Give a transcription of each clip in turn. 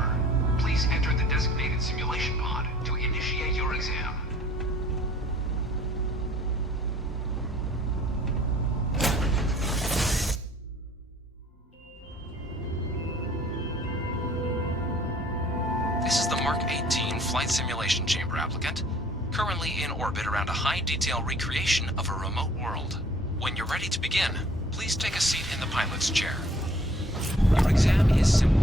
chamber. Please enter the designated simulation pod to initiate your exam. This is the Mark 18 Flight Simulation Chamber applicant, currently in orbit around a high-detail recreation of a remote world. When you're ready to begin, please take a seat in the pilot's chair. Your exam is simple.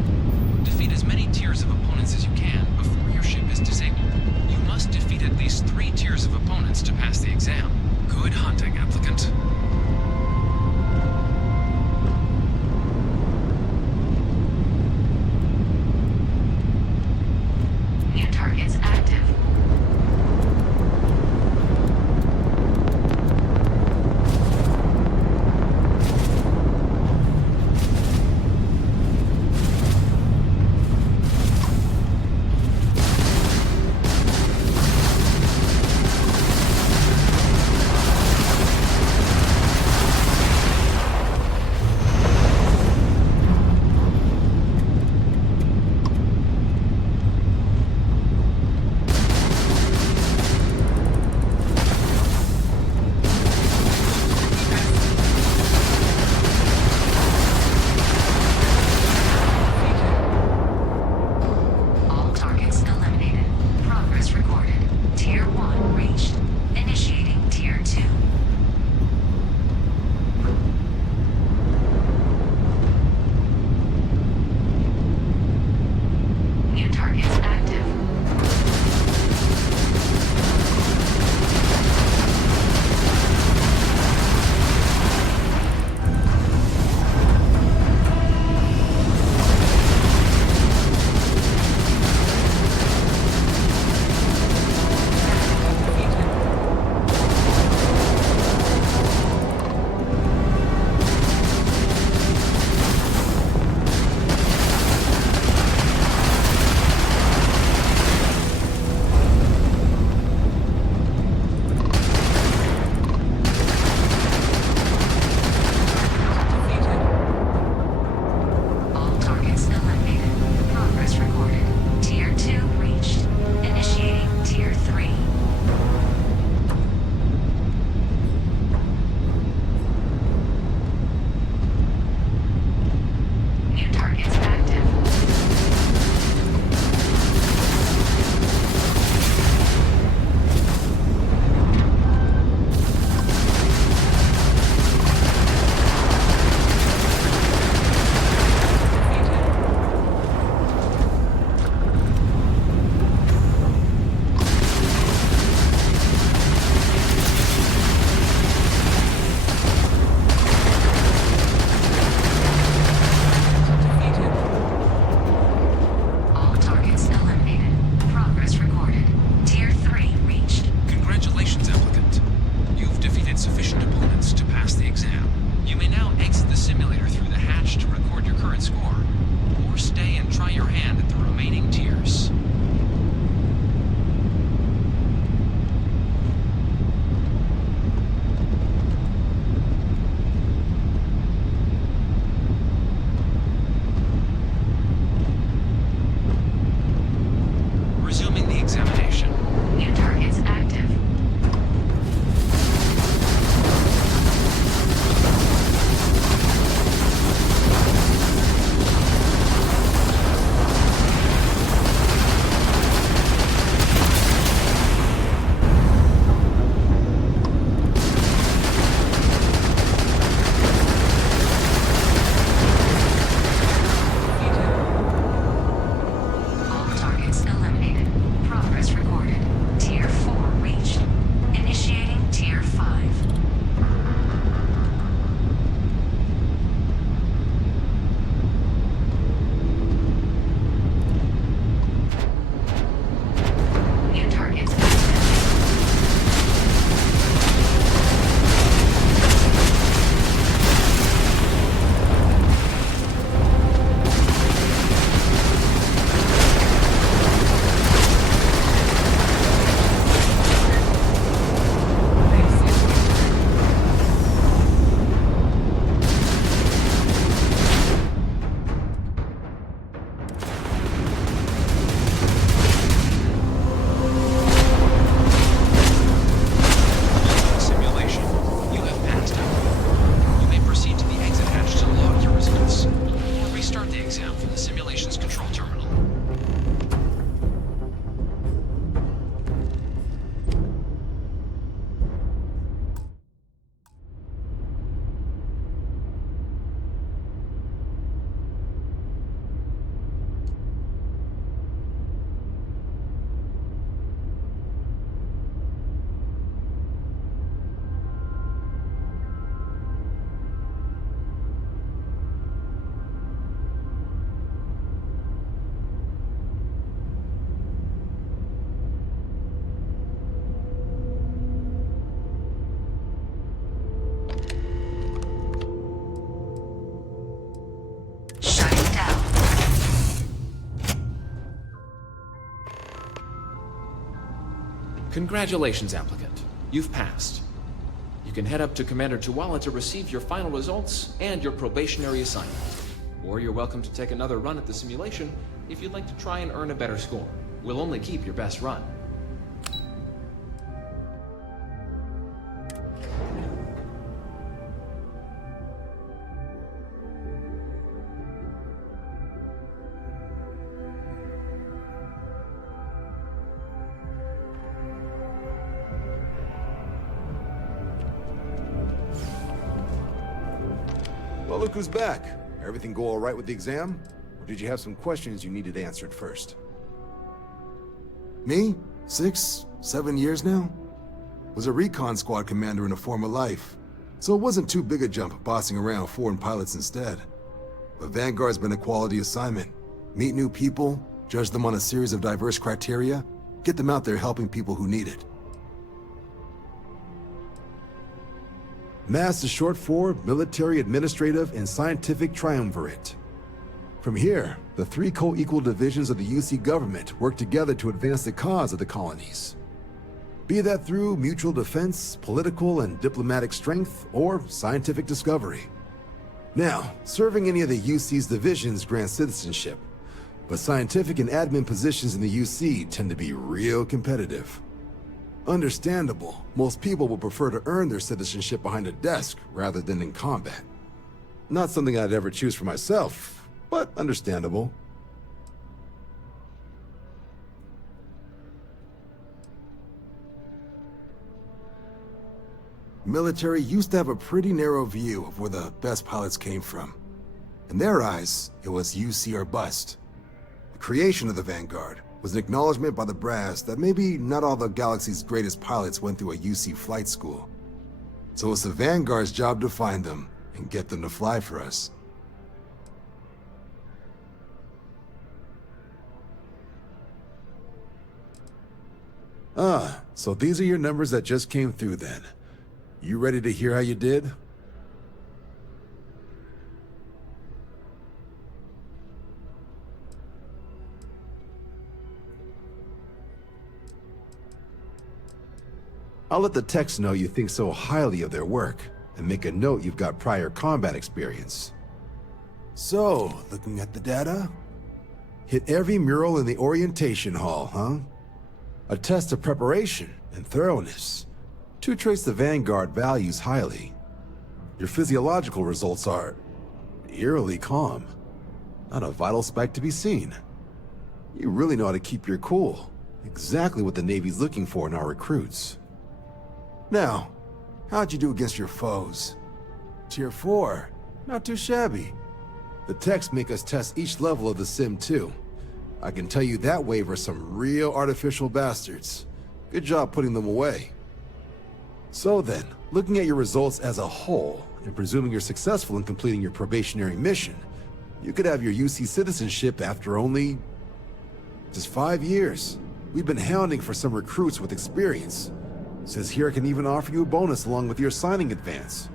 Defeat as many tiers of opponents as you can before your ship is disabled. You must defeat at least 3 tiers of opponents to pass the exam. Good hunting, applicant. New targets active. Congratulations, applicant. You've passed. You can head up to Commander Tuwala to receive your final results and your probationary assignment. Or you're welcome to take another run at the simulation if you'd like to try and earn a better score. We'll only keep your best run. Well, look who's back. Everything go all right with the exam? Or did you have some questions you needed answered first? Me? 6, 7 years now? Was a recon squad commander in a former life, so it wasn't too big a jump bossing around foreign pilots instead. But Vanguard's been a quality assignment. Meet new people, judge them on a series of diverse criteria, get them out there helping people who need it. MASS is short for Military, Administrative, and Scientific Triumvirate. From here, the 3 co-equal divisions of the UC government work together to advance the cause of the colonies. Be that through mutual defense, political and diplomatic strength, or scientific discovery. Now, serving any of the UC's divisions grants citizenship, but scientific and admin positions in the UC tend to be real competitive. Understandable, most people would prefer to earn their citizenship behind a desk rather than in combat. Not something I'd ever choose for myself, but understandable. Military used to have a pretty narrow view of where the best pilots came from. In their eyes, it was UC or bust. The creation of the Vanguard was an acknowledgement by the brass that maybe not all the galaxy's greatest pilots went through a UC flight school. So it's the Vanguard's job to find them and get them to fly for us. Ah, so these are your numbers that just came through then. You ready to hear how you did? I'll let the techs know you think so highly of their work, and make a note you've got prior combat experience. So, looking at the data? Hit every mural in the orientation hall, huh? A test of preparation and thoroughness. 2 traits the Vanguard values highly. Your physiological results are eerily calm. Not a vital spike to be seen. You really know how to keep your cool. Exactly what the Navy's looking for in our recruits. Now, how'd you do against your foes? Tier 4, not too shabby. The techs make us test each level of the sim too. I can tell you that wave are some real artificial bastards. Good job putting them away. So then, looking at your results as a whole, and presuming you're successful in completing your probationary mission, you could have your UC citizenship after only just 5 years. We've been hounding for some recruits with experience. Says here I can even offer you a bonus along with your signing advance.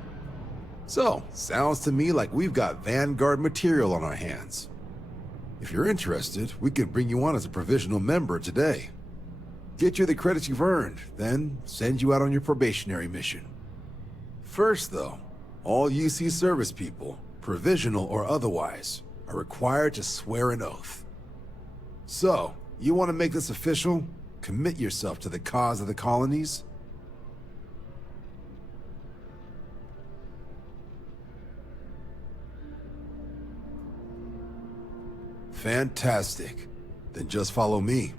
So, sounds to me like we've got Vanguard material on our hands. If you're interested, we could bring you on as a provisional member today. Get you the credits you've earned, then send you out on your probationary mission. First though, all UC service people, provisional or otherwise, are required to swear an oath. So, you want to make this official? Commit yourself to the cause of the colonies? Fantastic. Then just follow me.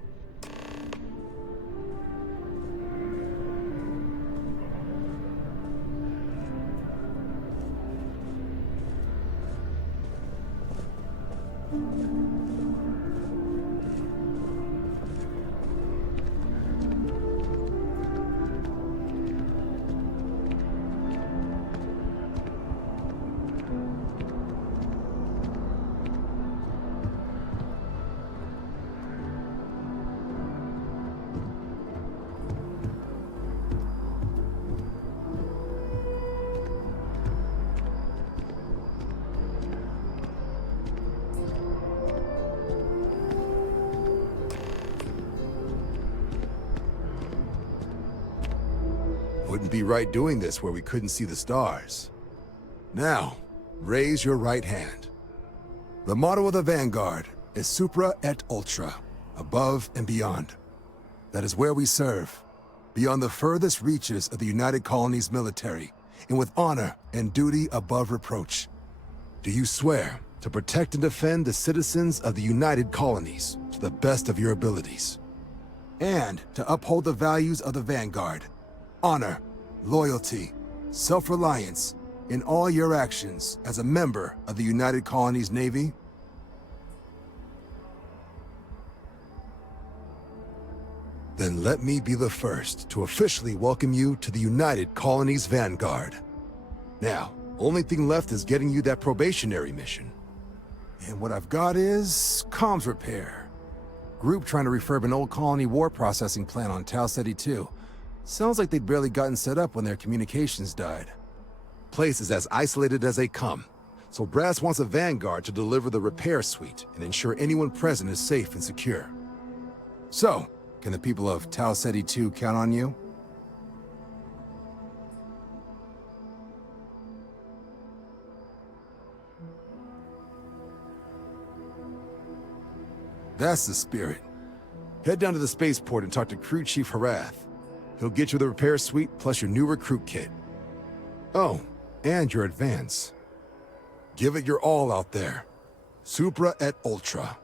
wouldn't be right doing this where we couldn't see the stars. Now, raise your right hand. The motto of the Vanguard is Supra et Ultra, above and beyond. That is where we serve, beyond the furthest reaches of the United Colonies military, and with honor and duty above reproach. Do you swear to protect and defend the citizens of the United Colonies to the best of your abilities? And to uphold the values of the Vanguard, honor, loyalty, self-reliance, in all your actions as a member of the United Colonies Navy? Then let me be the first to officially welcome you to the United Colonies Vanguard. Now, only thing left is getting you that probationary mission. And what I've got is comms repair. Group trying to refurb an old colony war processing plant on Tau Ceti 2. Sounds like they'd barely gotten set up when their communications died. Place is as isolated as they come, so Brass wants a Vanguard to deliver the repair suite and ensure anyone present is safe and secure. So, can the people of Tau Ceti 2 count on you? That's the spirit. Head down to the spaceport and talk to Crew Chief Harath. He'll get you the repair suite plus your new recruit kit. Oh, and your advance. Give it your all out there. Supra et Ultra.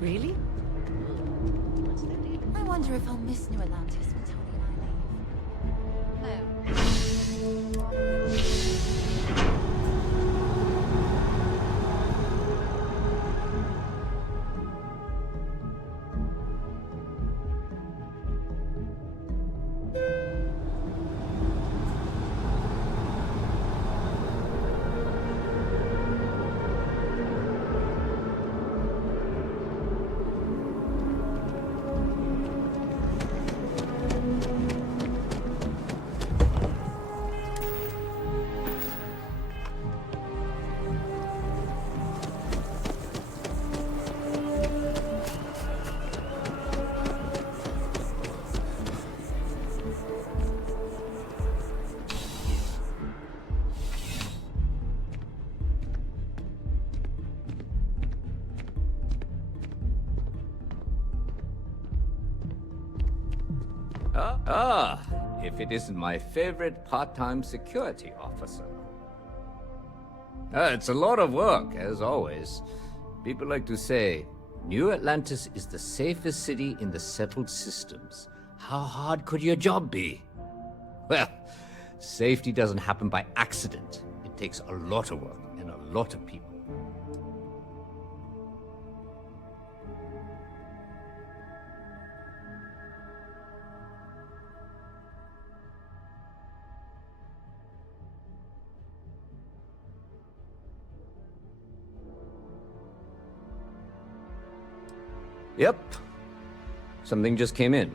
Really? I wonder if I'll miss New Atlantis when Tony and I leave. No. If it isn't my favorite part-time security officer. It's a lot of work, as always. People like to say, New Atlantis is the safest city in the settled systems. How hard could your job be? Well, safety doesn't happen by accident. It takes a lot of work and a lot of people. Yep. Something just came in.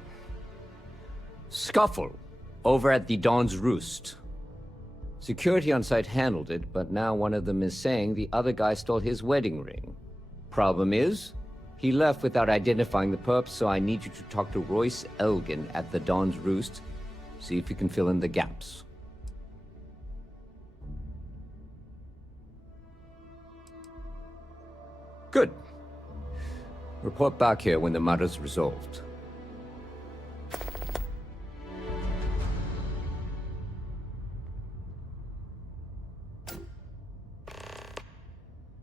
Scuffle over at the Dawn's Roost. Security on site handled it, but now one of them is saying the other guy stole his wedding ring. Problem is, he left without identifying the perp, so I need you to talk to Royce Elgin at the Dawn's Roost. See if you can fill in the gaps. Good. Report back here when the matter's resolved.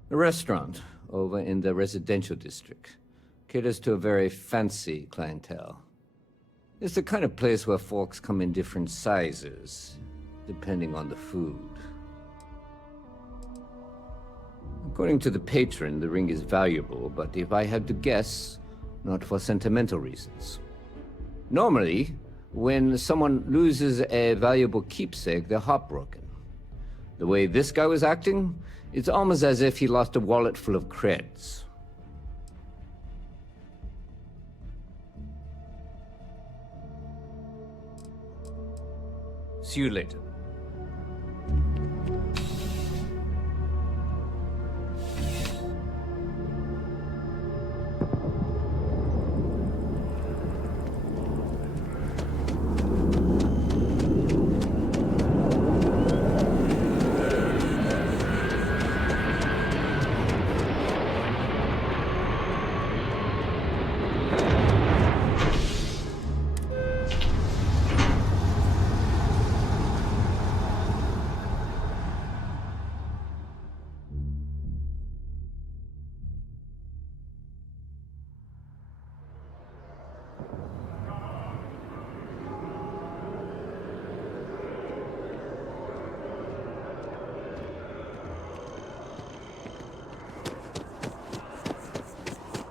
The restaurant over in the residential district caters to a very fancy clientele. It's the kind of place where forks come in different sizes, depending on the food. According to the patron, the ring is valuable, but if I had to guess, not for sentimental reasons. Normally, when someone loses a valuable keepsake, they're heartbroken. The way this guy was acting, it's almost as if he lost a wallet full of creds. See you later.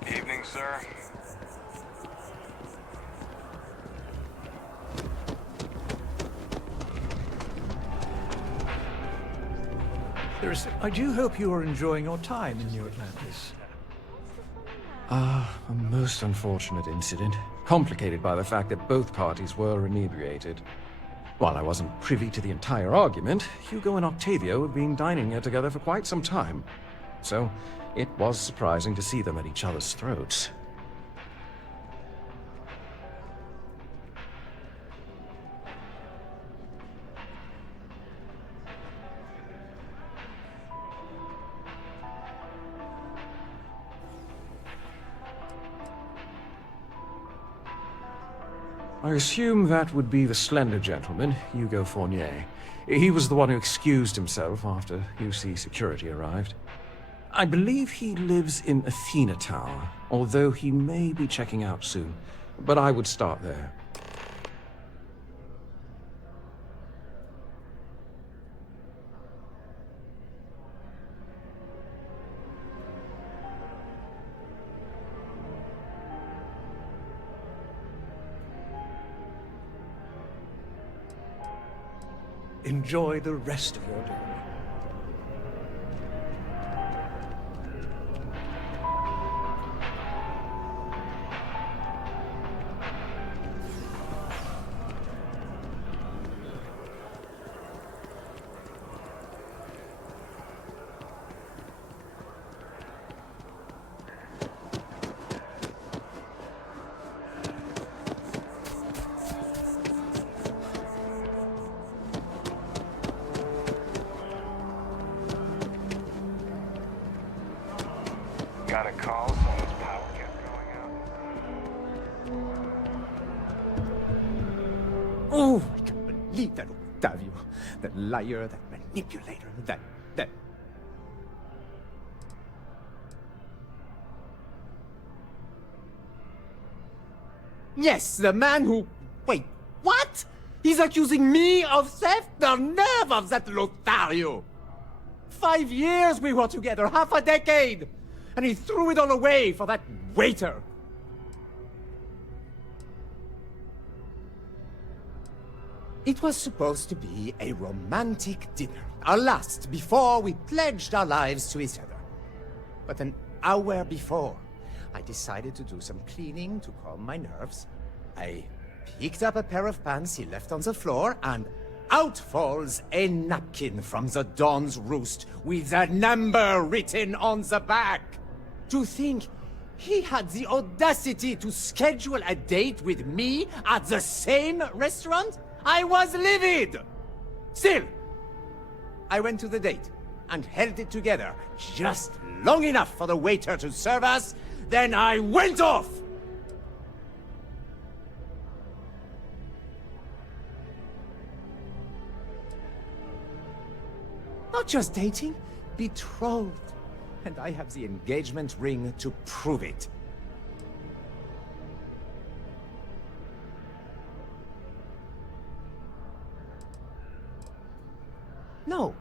Evening, sir. I do hope you are enjoying your time in New Atlantis. A most unfortunate incident, complicated by the fact that both parties were inebriated. While I wasn't privy to the entire argument, Hugo and Octavio have been dining here together for quite some time. So, it was surprising to see them at each other's throats. I assume that would be the slender gentleman, Hugo Fournier. He was the one who excused himself after UC security arrived. I believe he lives in Athena Tower, although he may be checking out soon. But I would start there. Enjoy the rest of your day. Got a call, someone's power kept going out. Oh, I can't believe that Octavio. That liar, that manipulator, that... Yes, the man who... Wait, what? He's accusing me of theft? The nerve of that Lothario! 5 years we were together, half a decade! And he threw it all away for that waiter! It was supposed to be a romantic dinner, our last before we pledged our lives to each other. But an hour before, I decided to do some cleaning to calm my nerves. I picked up a pair of pants he left on the floor, and out falls a napkin from the Dawn's Roost with a number written on the back. To think he had the audacity to schedule a date with me at the same restaurant? I was livid! Still, I went to the date and held it together just long enough for the waiter to serve us. Then I went off! Not just dating, betrothed. And I have the engagement ring to prove it. No,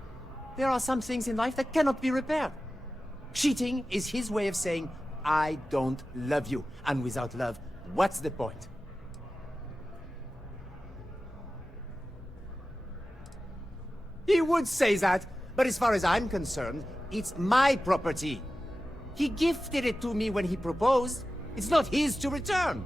there are some things in life that cannot be repaired. Cheating is his way of saying, I don't love you. And without love, what's the point? He would say that, but as far as I'm concerned, it's my property. He gifted it to me when he proposed. It's not his to return.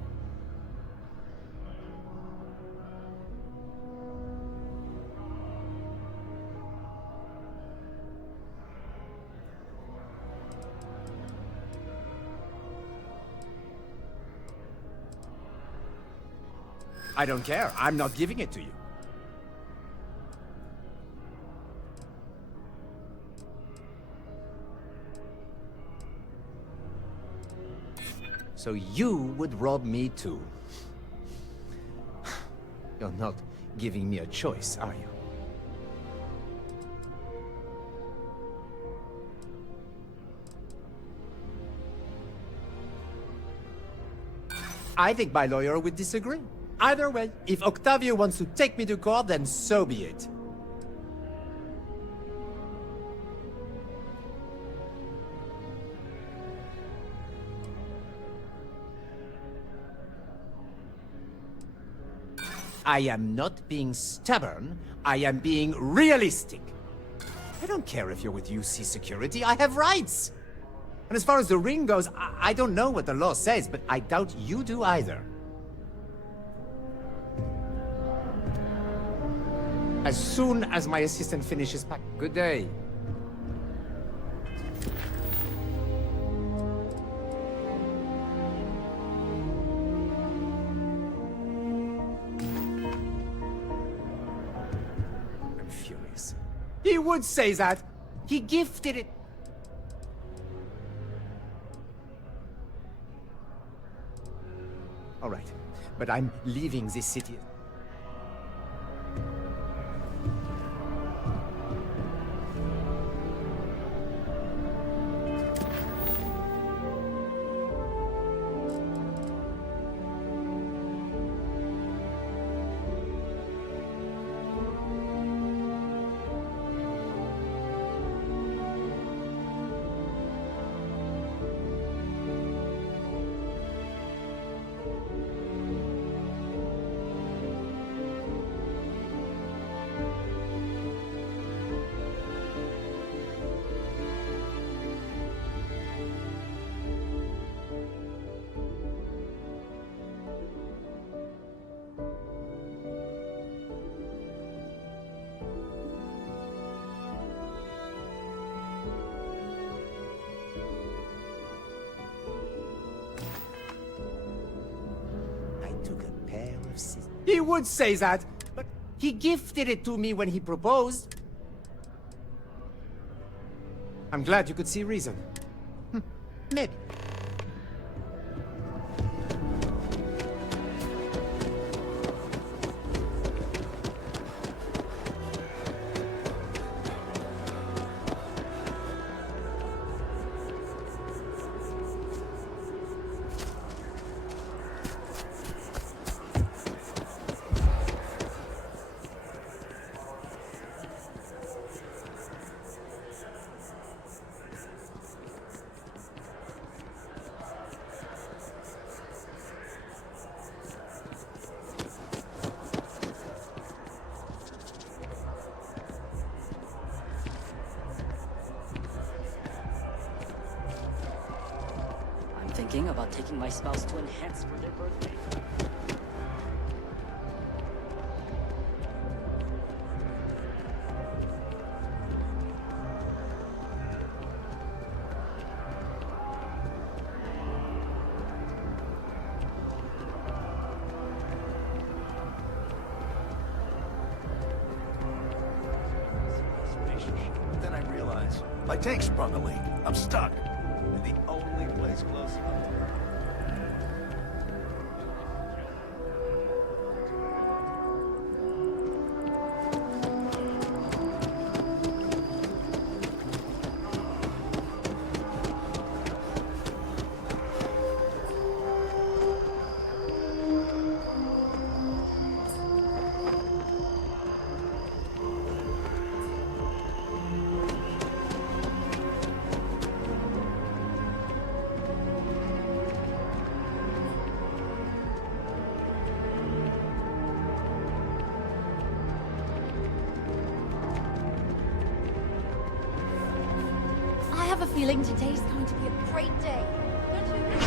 I don't care. I'm not giving it to you. So you would rob me too. You're not giving me a choice, are you? I think my lawyer would disagree. Either way, if Octavio wants to take me to court, then so be it. I am not being stubborn, I am being realistic. I don't care if you're with UC Security, I have rights. And as far as the ring goes, I don't know what the law says, but I doubt you do either. As soon as my assistant finishes pack. Good day. I'm furious. He would say that. He gifted it. All right, but I'm leaving this city. He would say that, but he gifted it to me when he proposed. I'm glad you could see reason. Maybe. thinking about taking my spouse to enhance for their birthday. Then I realize my tank sprung a leak. I'm stuck. And the only place close enough. I have a feeling today's going to be a great day. Don't you?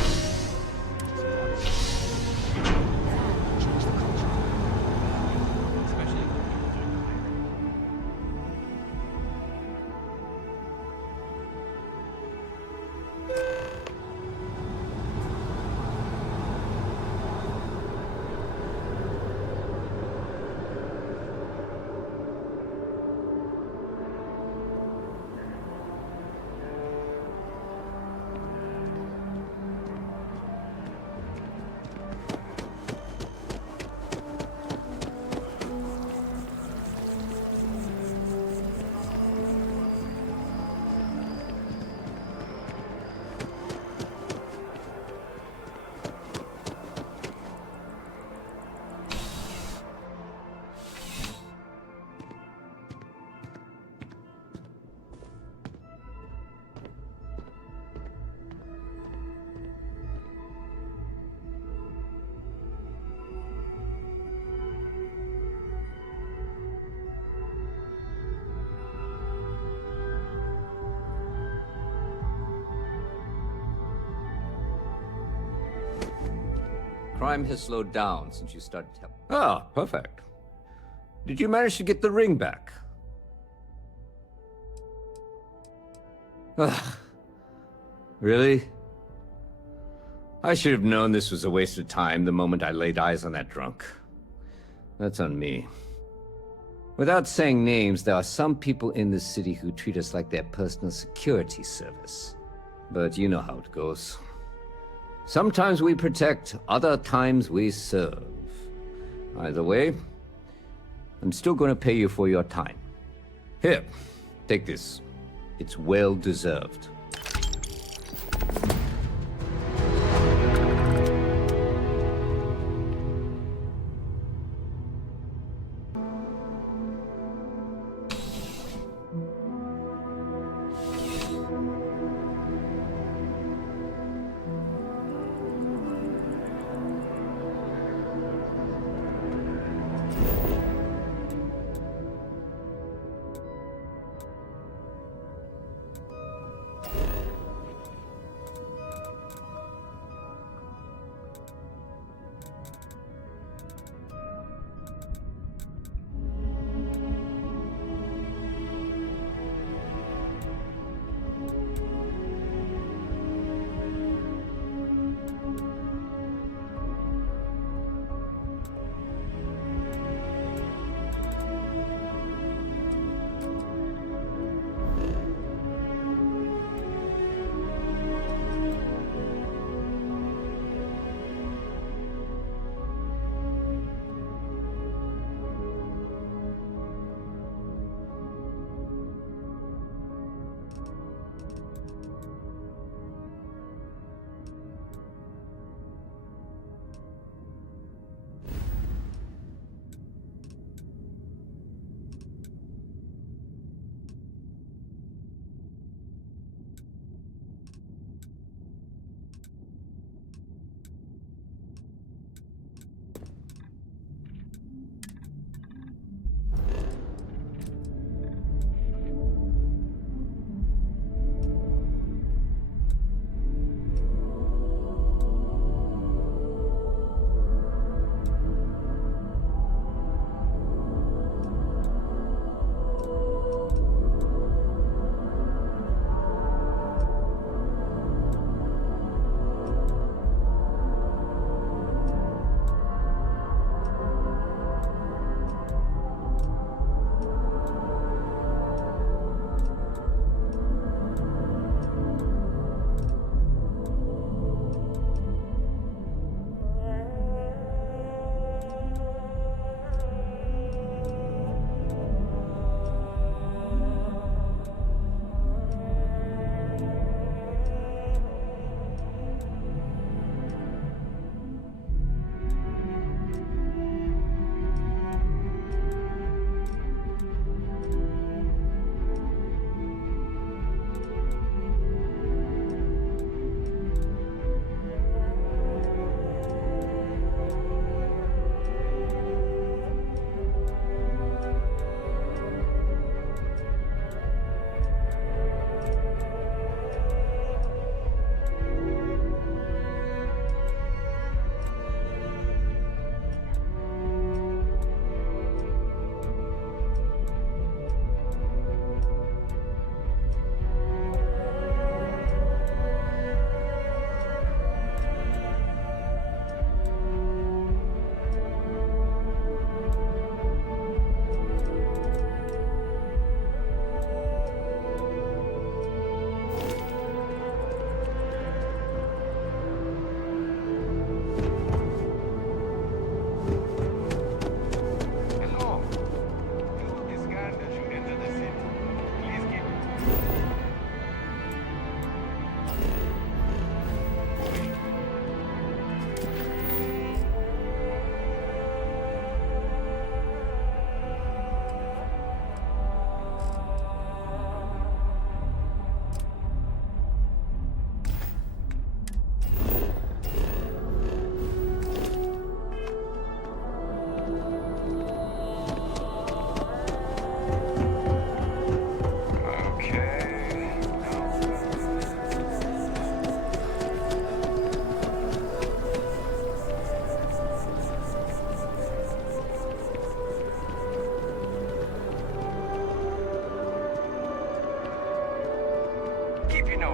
Crime has slowed down since you started helping. Ah, perfect. Did you manage to get the ring back? Ugh. Really? I should have known this was a waste of time the moment I laid eyes on that drunk. That's on me. Without saying names, there are some people in this city who treat us like their personal security service. But you know how it goes. Sometimes we protect, other times we serve. Either way, I'm still going to pay you for your time. Here, take this. It's well deserved.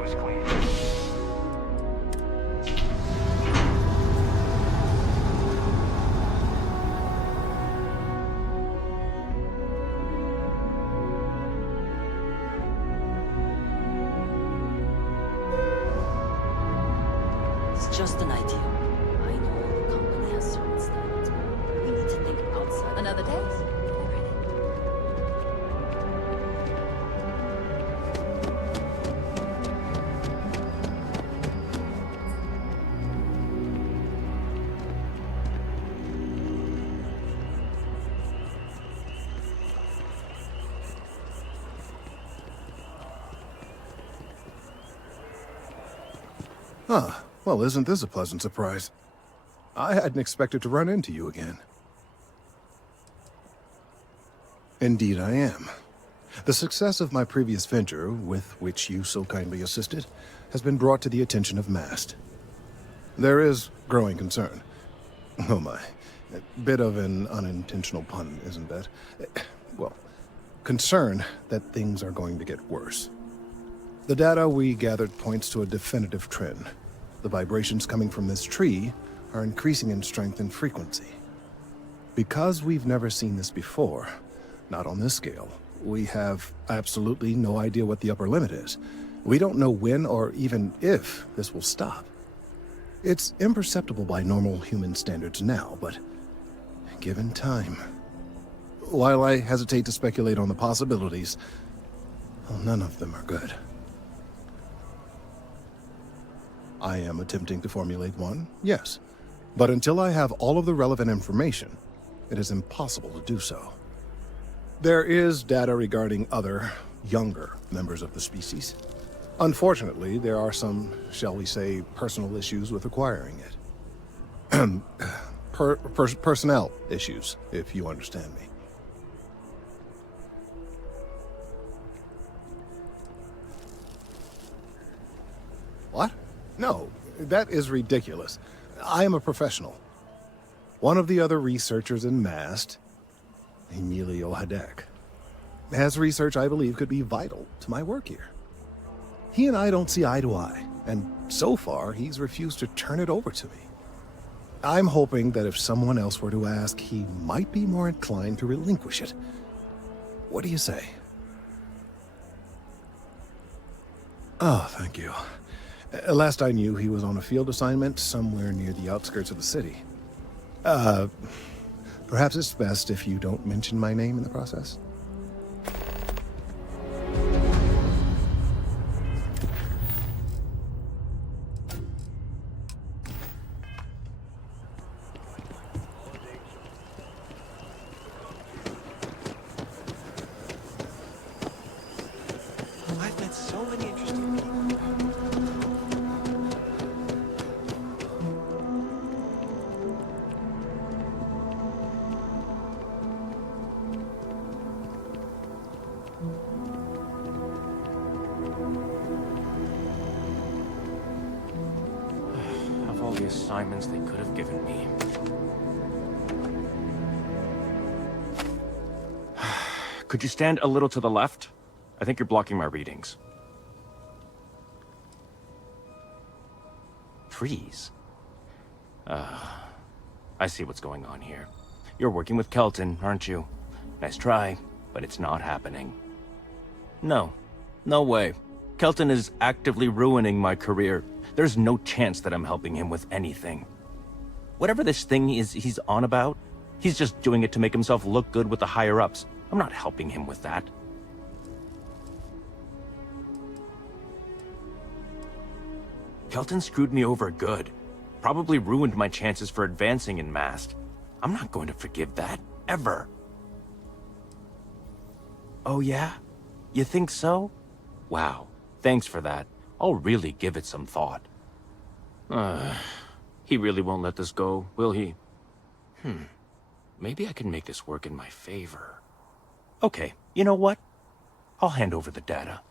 was clean. It's just an idea. I know the company has certain standards, but we need to think outside. Another day? Every day. Huh. Well, isn't this a pleasant surprise? I hadn't expected to run into you again. Indeed I am. The success of my previous venture, with which you so kindly assisted, has been brought to the attention of Mast. There is growing concern. Oh my. A bit of an unintentional pun, isn't that? Well, concern that things are going to get worse. The data we gathered points to a definitive trend. The vibrations coming from this tree are increasing in strength and frequency. Because we've never seen this before, not on this scale, we have absolutely no idea what the upper limit is. We don't know when or even if this will stop. It's imperceptible by normal human standards now, but given time. While I hesitate to speculate on the possibilities, well, none of them are good. I am attempting to formulate one, yes. But until I have all of the relevant information, it is impossible to do so. There is data regarding other, younger members of the species. Unfortunately, there are some, shall we say, personal issues with acquiring it. Personnel issues, if you understand me. What? No, that is ridiculous. I am a professional. One of the other researchers in Mast, Emilio Hadek, has research I believe could be vital to my work here. He and I don't see eye to eye, and so far he's refused to turn it over to me. I'm hoping that if someone else were to ask, he might be more inclined to relinquish it. What do you say? Oh, thank you. Last I knew, he was on a field assignment somewhere near the outskirts of the city. Perhaps it's best if you don't mention my name in the process. I've met so many interesting people. Of all the assignments they could have given me. Could you stand a little to the left? I think you're blocking my readings. Trees? I see what's going on here. You're working with Kelton, aren't you? Nice try, but it's not happening. No. No way. Kelton is actively ruining my career. There's no chance that I'm helping him with anything. Whatever this thing is he's on about, he's just doing it to make himself look good with the higher-ups. I'm not helping him with that. Kelton screwed me over good. Probably ruined my chances for advancing in Mast. I'm not going to forgive that, ever. Oh yeah? You think so? Wow, thanks for that. I'll really give it some thought. He really won't let this go, will he? Maybe I can make this work in my favor. Okay, you know what? I'll hand over the data.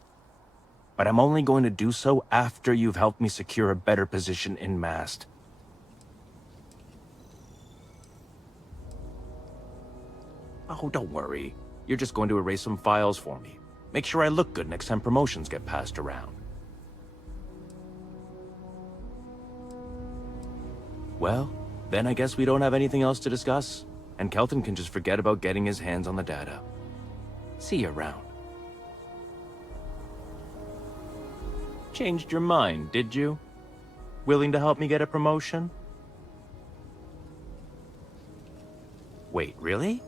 But I'm only going to do so after you've helped me secure a better position in Mast. Oh, don't worry. You're just going to erase some files for me. Make sure I look good next time promotions get passed around. Well, then I guess we don't have anything else to discuss, and Kelton can just forget about getting his hands on the data. See you around. Changed your mind, did you? Willing to help me get a promotion? Wait, really?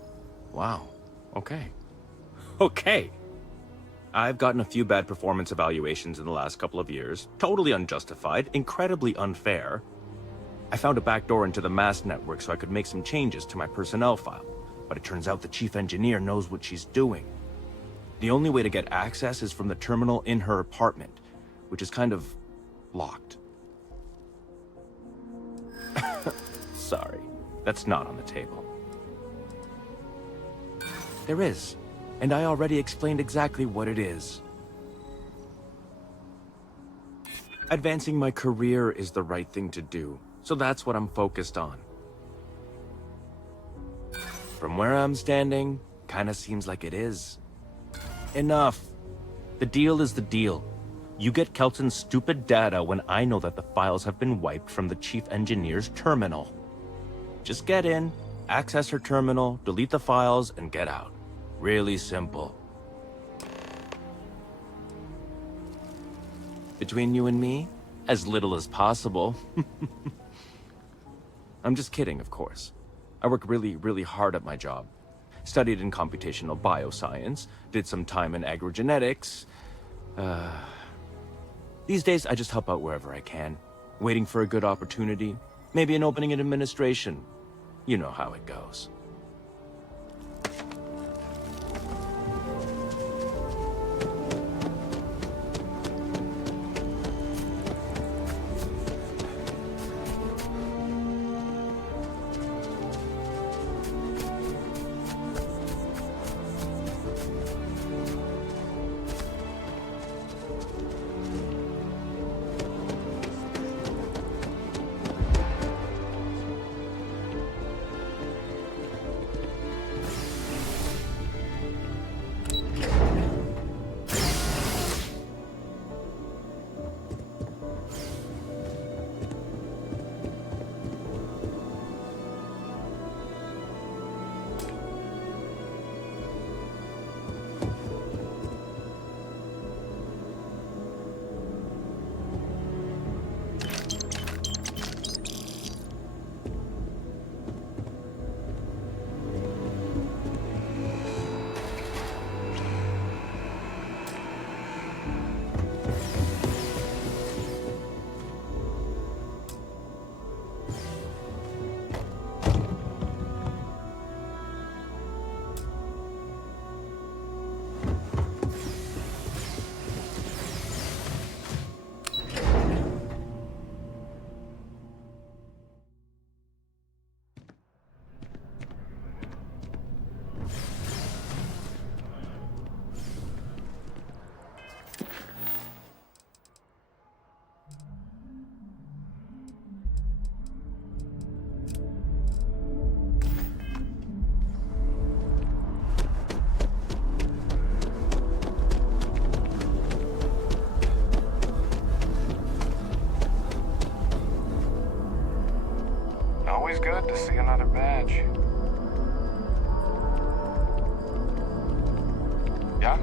Wow. Okay. Okay. I've gotten a few bad performance evaluations in the last couple of years. Totally unjustified, incredibly unfair. I found a backdoor into the MAST network so I could make some changes to my personnel file, but it turns out the chief engineer knows what she's doing. The only way to get access is from the terminal in her apartment, which is kind of locked. Sorry, that's not on the table. There is, and I already explained exactly what it is. Advancing my career is the right thing to do, so that's what I'm focused on. From where I'm standing, kinda seems like it is. Enough. The deal is the deal. You get Kelton's stupid data when I know that the files have been wiped from the chief engineer's terminal. Just get in, access her terminal, delete the files, and get out. Really simple. Between you and me, as little as possible. I'm just kidding, of course. I work really, really hard at my job. Studied in computational bioscience, did some time in agrogenetics. These days, I just help out wherever I can. Waiting for a good opportunity. Maybe an opening in administration. You know how it goes. Always good to see another badge. Yeah?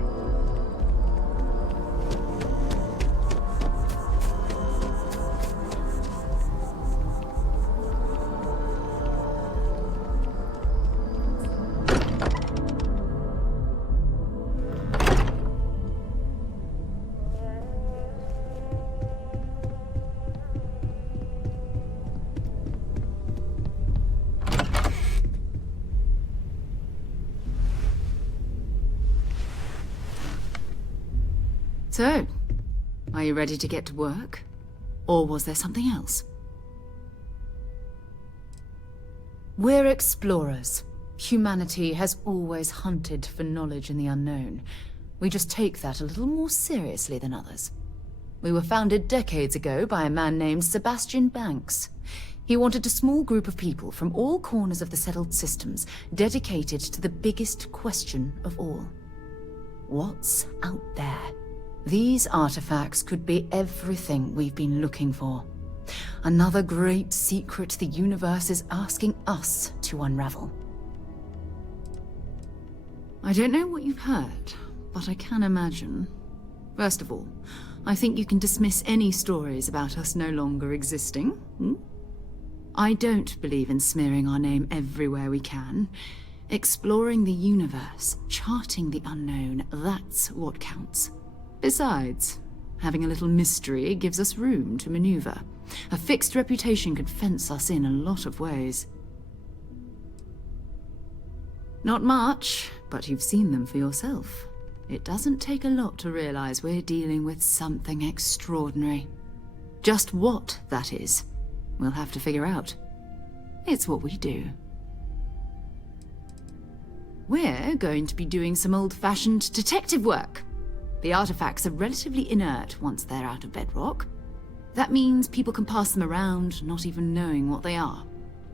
So, are you ready to get to work? Or was there something else? We're explorers. Humanity has always hunted for knowledge in the unknown. We just take that a little more seriously than others. We were founded decades ago by a man named Sebastian Banks. He wanted a small group of people from all corners of the settled systems dedicated to the biggest question of all. What's out there? These artifacts could be everything we've been looking for. Another great secret the universe is asking us to unravel. I don't know what you've heard, but I can imagine. First of all, I think you can dismiss any stories about us no longer existing. I don't believe in smearing our name everywhere we can. Exploring the universe, charting the unknown, that's what counts. Besides, having a little mystery gives us room to maneuver. A fixed reputation could fence us in a lot of ways. Not much, but you've seen them for yourself. It doesn't take a lot to realize we're dealing with something extraordinary. Just what that is, we'll have to figure out. It's what we do. We're going to be doing some old-fashioned detective work. The artifacts are relatively inert once they're out of bedrock. That means people can pass them around, not even knowing what they are.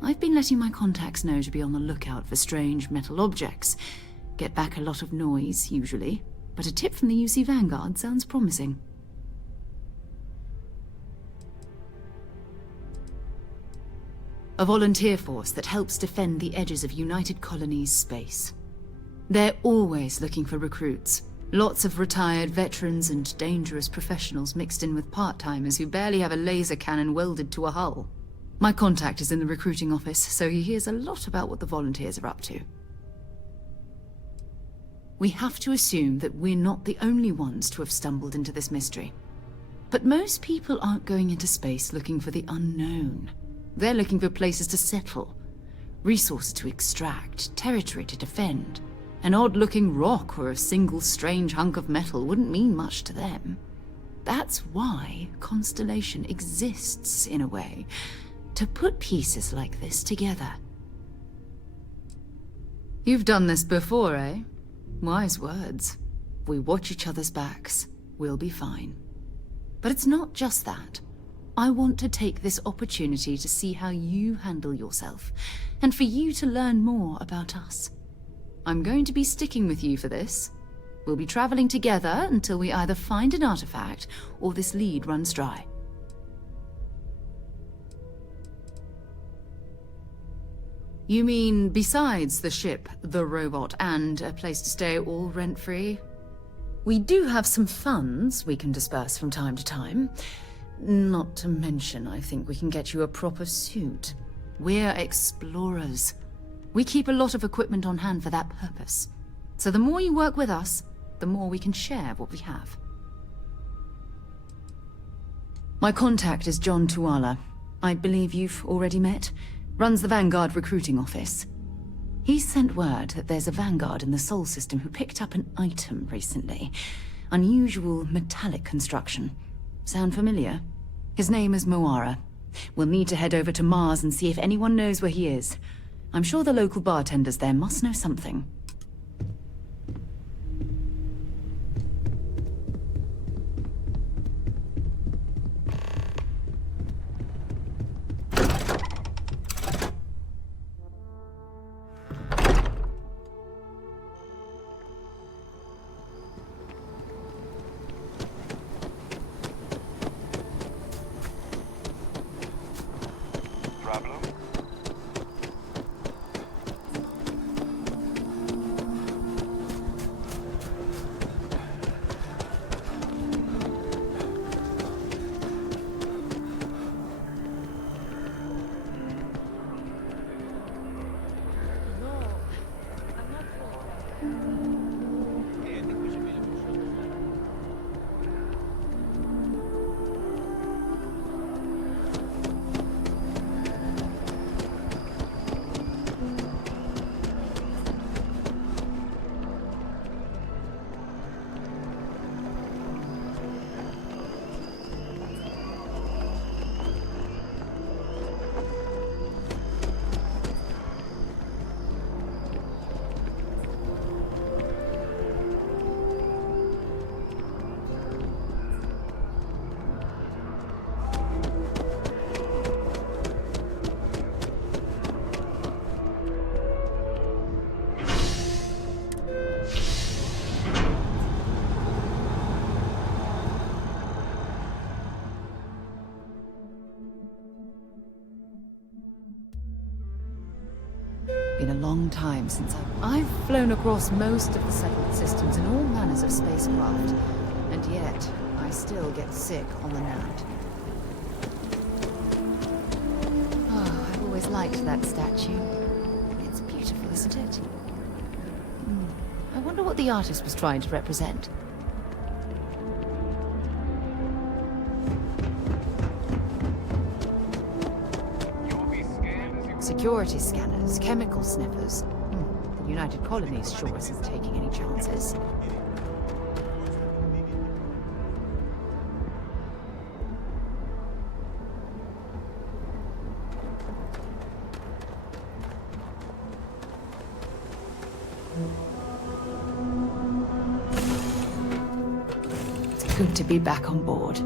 I've been letting my contacts know to be on the lookout for strange metal objects. Get back a lot of noise, usually, but a tip from the UC Vanguard sounds promising. A volunteer force that helps defend the edges of United Colonies space. They're always looking for recruits. Lots of retired veterans and dangerous professionals mixed in with part-timers who barely have a laser cannon welded to a hull. My contact is in the recruiting office, so he hears a lot about what the volunteers are up to. We have to assume that we're not the only ones to have stumbled into this mystery. But most people aren't going into space looking for the unknown. They're looking for places to settle, resources to extract, territory to defend. An odd-looking rock or a single strange hunk of metal wouldn't mean much to them. That's why Constellation exists, in a way, to put pieces like this together. You've done this before, eh? Wise words. If we watch each other's backs, we'll be fine. But it's not just that. I want to take this opportunity to see how you handle yourself, and for you to learn more about us. I'm going to be sticking with you for this. We'll be traveling together until we either find an artifact or this lead runs dry. You mean besides the ship, the robot, and a place to stay all rent-free? We do have some funds we can disperse from time to time. Not to mention, I think we can get you a proper suit. We're explorers. We keep a lot of equipment on hand for that purpose. So the more you work with us, the more we can share what we have. My contact is John Tuala. I believe you've already met. Runs the Vanguard recruiting office. He sent word that there's a Vanguard in the Sol system who picked up an item recently. Unusual metallic construction. Sound familiar? His name is Moara. We'll need to head over to Mars and see if anyone knows where he is. I'm sure the local bartenders there must know something. long time since I've flown across most of the settled systems in all manners of spacecraft, and yet I still get sick on the land. Oh, I've always liked that statue. It's beautiful, isn't it? I wonder what the artist was trying to represent. Security scanners, chemical sniffers. The United Colonies sure isn't taking any chances. It's good to be back on board.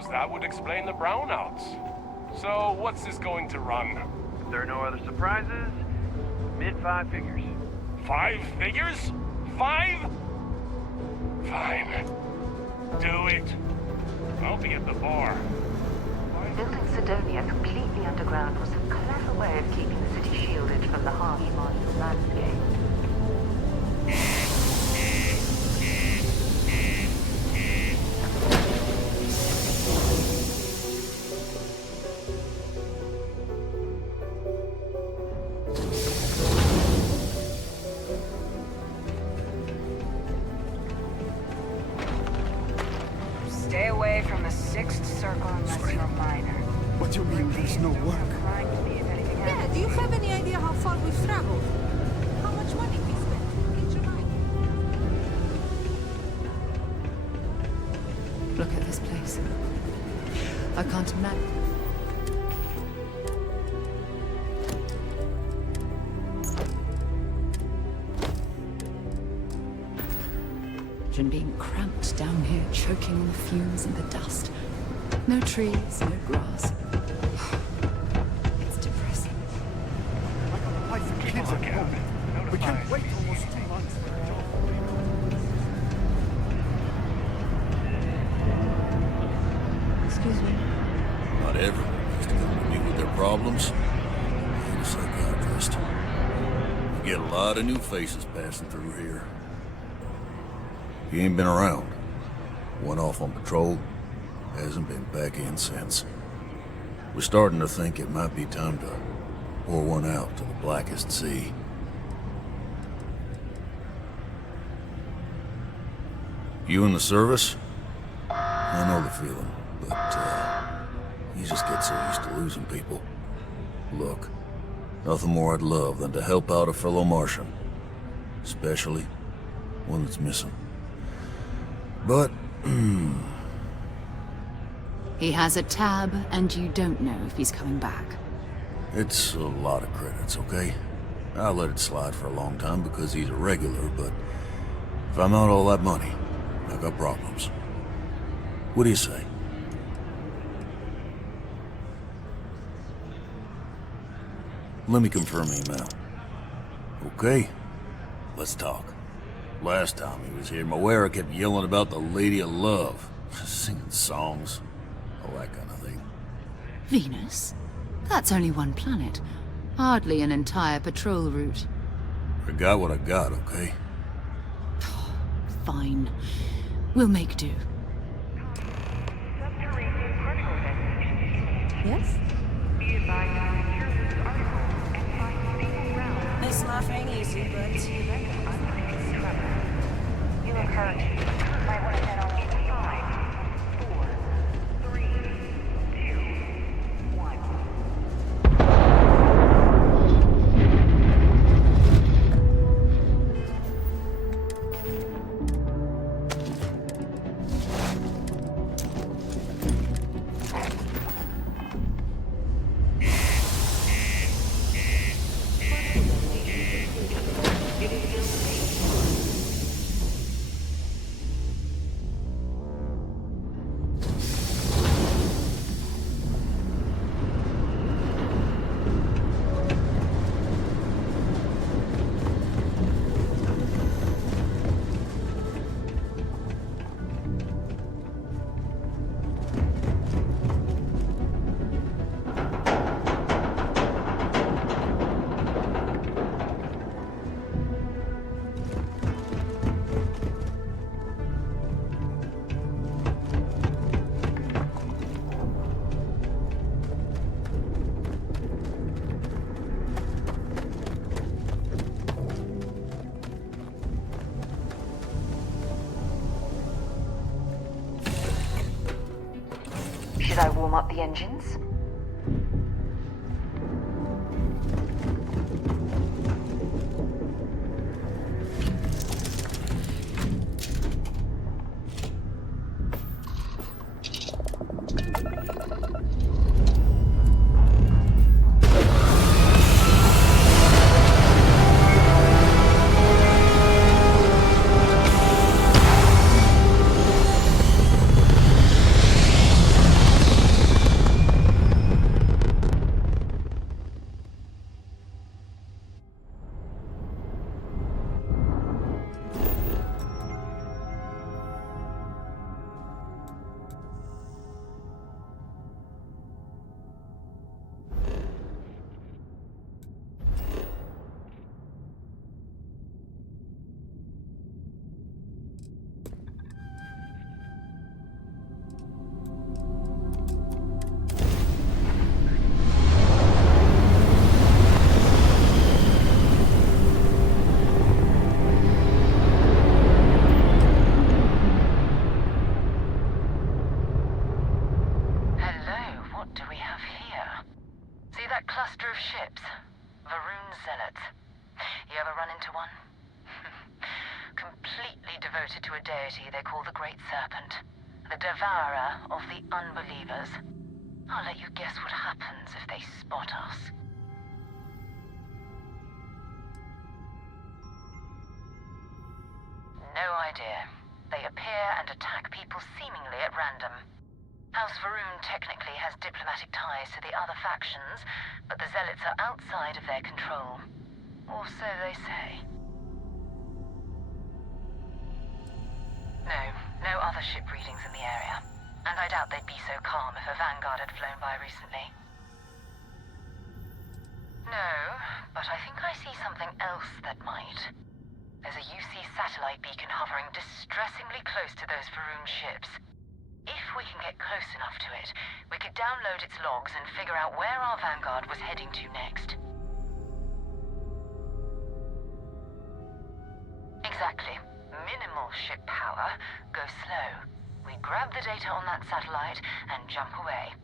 suppose that would explain the brownouts. So, what's this going to run? If there are no other surprises, mid-five figures. 5 figures? 5? Fine. Do it. I'll be at the bar. Building Sidonia completely underground was a clever way of keeping the city shielded from the harsh Martian landscape. Stay away from the sixth circle unless you're a minor. What do you mean there's no work? Yeah, do you have any idea how far we've traveled? How much money we spent? Each remind. Look at this place. I can't imagine. Imagine being cramped down here, choking on the fumes and the dust. No trees, no grass. It's depressing. Kids at home. We can't wait almost 2 months for a job. Excuse me. Not everyone has to come to me with their problems. And a psychiatrist. You get a lot of new faces passing through here. He ain't been around. Went off on patrol. Hasn't been back in since. We're starting to think it might be time to pour one out to the blackest sea. You in the service? I know the feeling, but you just get so used to losing people. Look, nothing more I'd love than to help out a fellow Martian. Especially one that's missing. But, He has a tab, and you don't know if he's coming back. it's a lot of credits, okay? I let it slide for a long time because he's a regular, but if I'm out all that money, I got problems. What do you say? Let me confirm email. Okay? Let's talk. Last time he was here, Moira kept yelling about the Lady of Love, singing songs, all that kind of thing. Venus? That's only one planet. Hardly an entire patrol route. I got what I got, okay? Fine. We'll make do. Yes? This life ain't easy, but You look hurt. Might want to head on inside. 4, 3, 2, 1. Should I warm up the engines? Varun zealots. You ever run into one? Completely devoted to a deity they call the Great Serpent. The devourer of the unbelievers. I'll let you guess what happens if they spot us. No idea. They appear and attack people seemingly at random. House Varun technically has diplomatic ties to the other factions, but the zealots are outside of their control. Or so they say. No other ship readings in the area. And I doubt they'd be so calm if a vanguard had flown by recently. No, but I think I see something else that might. There's a UC satellite beacon hovering distressingly close to those Varun ships. If we can get close enough to it, we could download its logs and figure out where our vanguard was heading to next. Exactly. Minimal ship power, go slow. We grab the data on that satellite and jump away.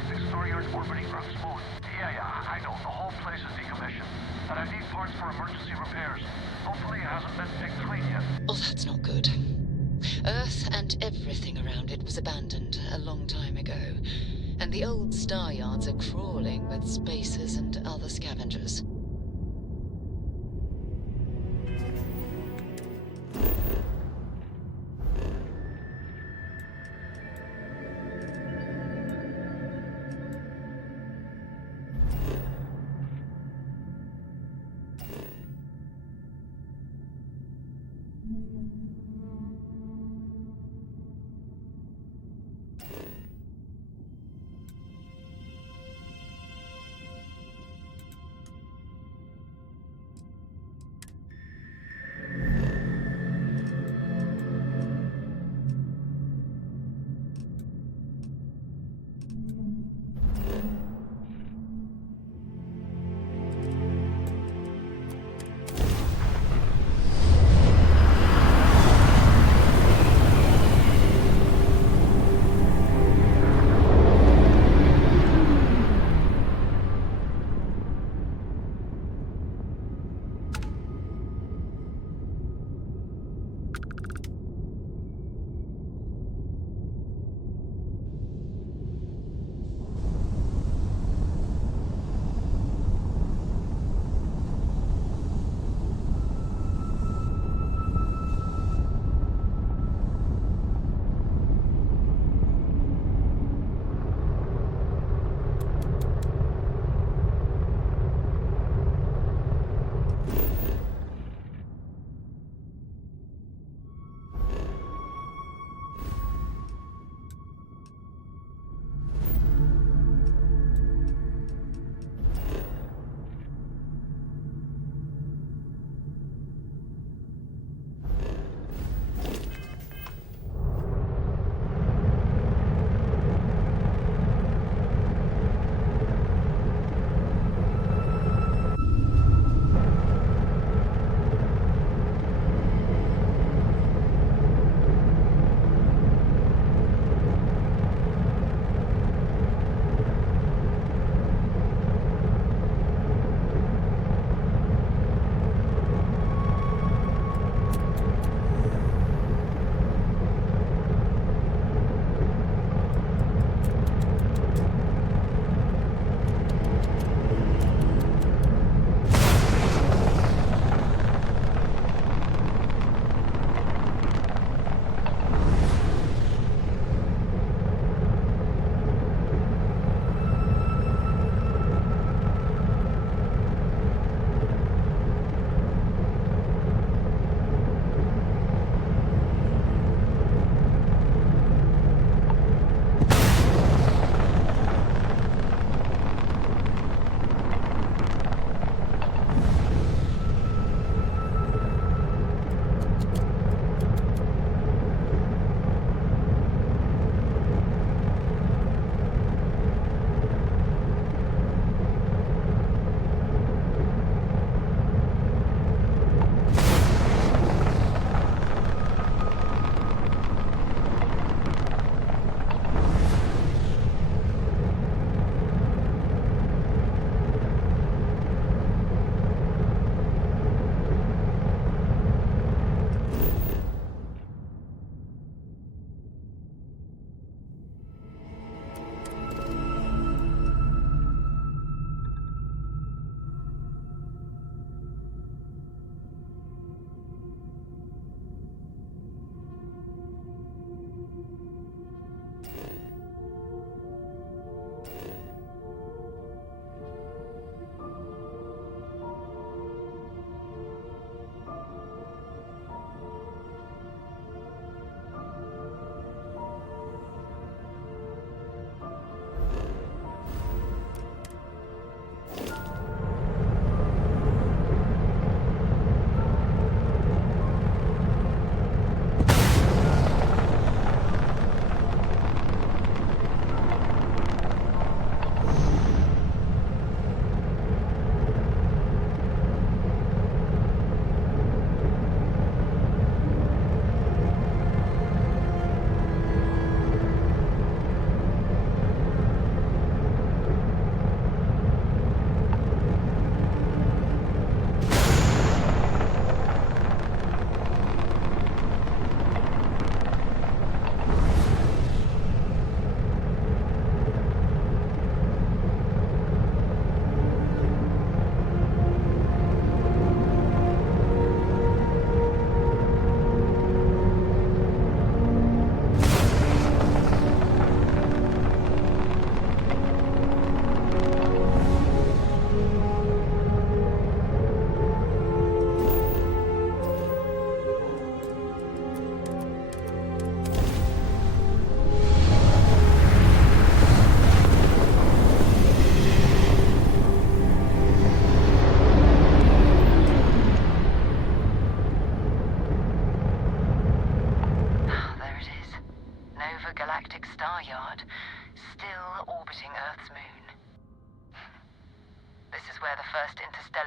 plastic store yard's orbiting Earth's moon. Yeah, I know. The whole place is decommissioned. But I need parts for emergency repairs. Hopefully it hasn't been picked clean yet. Oh, that's not good. Earth and everything around it was abandoned a long time ago. And the old star yards are crawling with spacers and other scavengers.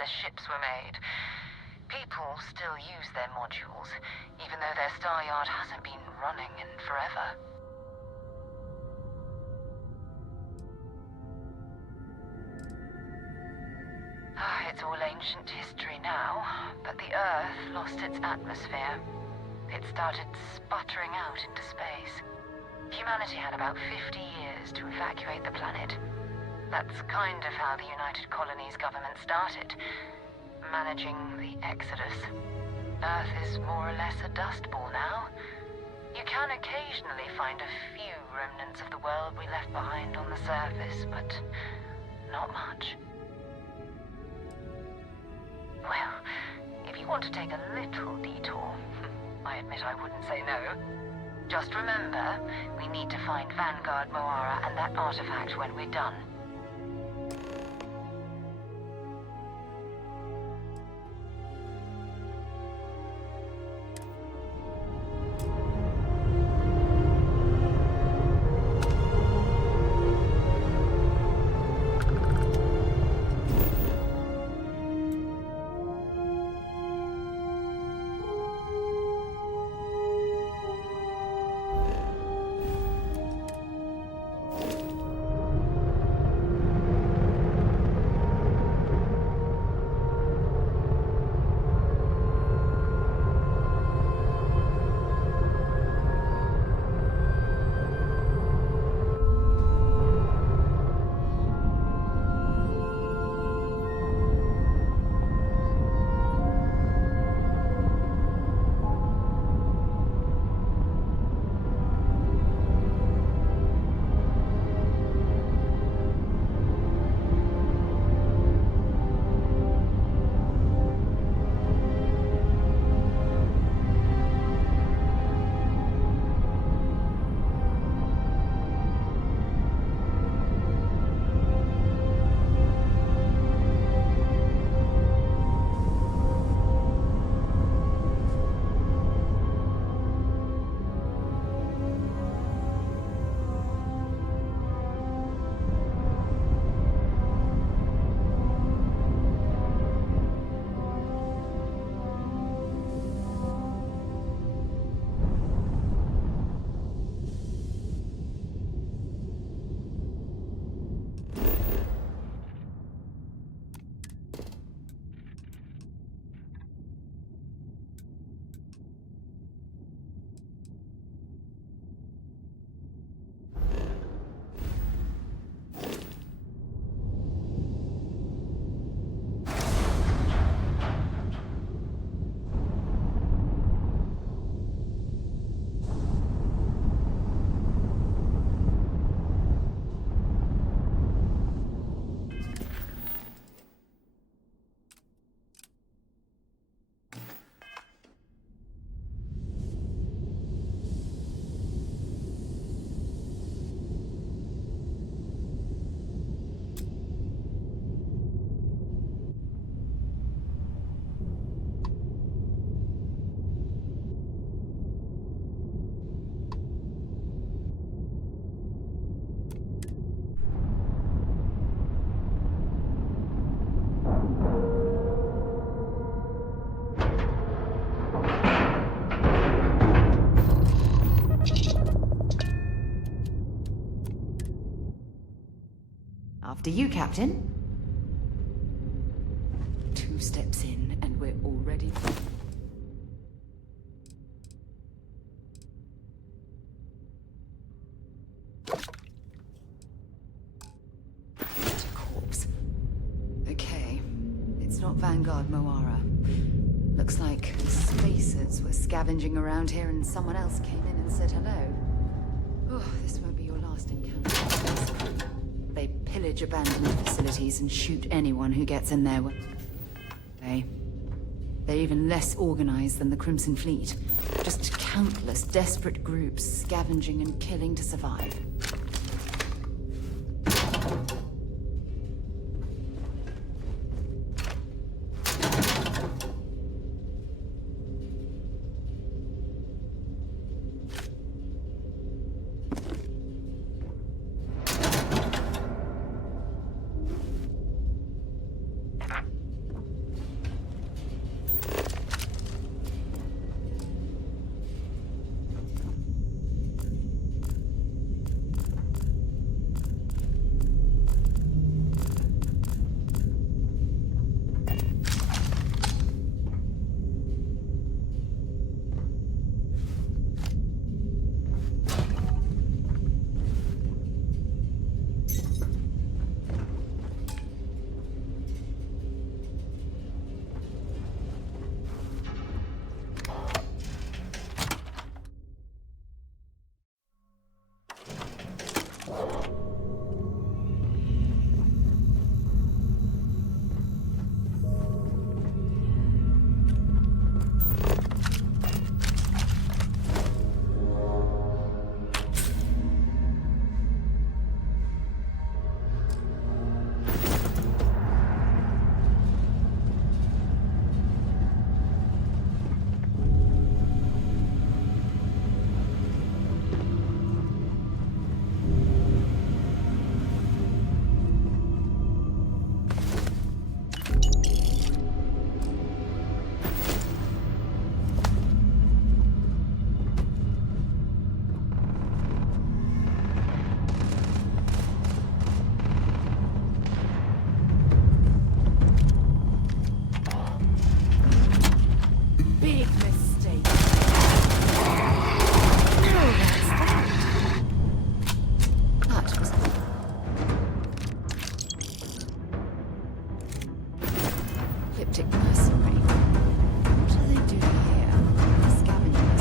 wireless ships were made. People still use their modules, even though their star yard hasn't been running in forever. It's all ancient history now, but the Earth lost its atmosphere. It started sputtering out into space. Humanity had about 50 years to evacuate the planet. That's kind of how the United Colonies government started, managing the exodus. Earth is more or less a dust ball now. You can occasionally find a few remnants of the world we left behind on the surface, but not much. Well, if you want to take a little detour, I admit I wouldn't say no. Just remember, we need to find Vanguard Moara and that artifact when we're done. After you, Captain. 2 steps in, and we're already... Corpse. Okay. It's not Vanguard Moara. Looks like spacers were scavenging around here and someone else came in and said hello. Oh, this won't be your last encounter. They pillage abandoned facilities and shoot anyone who gets in their way. They're even less organized than the Crimson Fleet. Just countless desperate groups scavenging and killing to survive. apocalyptic mercenary. What are they doing here? Scavenging